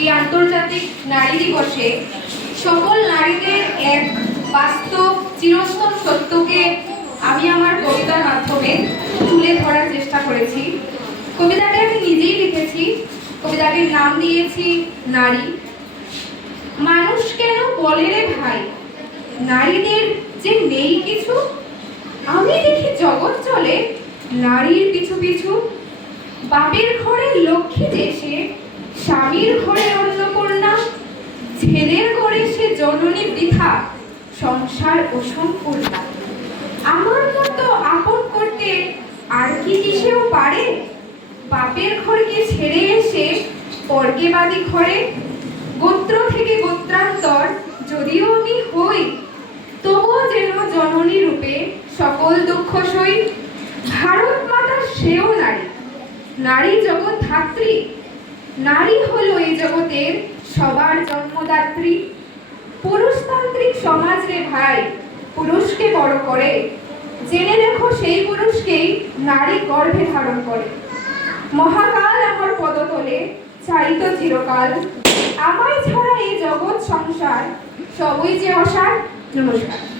এই আন্তর্জাতিক নারী দিবসে সকল নারীদের এক বাস্তব চিরন্তন সত্যকে আমি আমার কবিতার মাধ্যমে তুলে ধরার চেষ্টা করেছি। কবিতাটি আমি নিজেই লিখেছি। কবিতাটির নাম দিয়েছি নারী। মানুষ কেন বলে রে ভাই, নারীদের যে নেই কিছু? আমি দেখি জগৎ চলে নারীর পিছু পিছু। বাপের ঘরে লক্ষ্মী যে সে, স্বামীর ঘরে অন্নপূর্ণা, ছেলের ঘরে সে জননী বৃথা, সংসার অসম্পূর্ণা। আমার মতো আপন করতে আর কি সেও পারে? বাপের ঘরকে ছেড়ে এসে পরকে বাদী ঘরে। গোত্র থেকে গোত্রান্তর যদিও আমি হই, তবুও যেন জননী রূপে সকল দুঃখ সই। ভারত মাতা সেও নারী, নারী জগৎ ধাত্রী। নারী হলো এই জগতের সবার জন্মদাত্রী। পুরুষতান্ত্রিক সমাজ রে ভাই পুরুষকে বড় করে, জেনে রেখো সেই পুরুষকেই নারী গর্ভে ধারণ করে। মহাকাল আমার পদতলে চাইত চিরকাল, আমায় ছাড়া এই জগৎ সংসার সবই যে অসার। নমস্কার।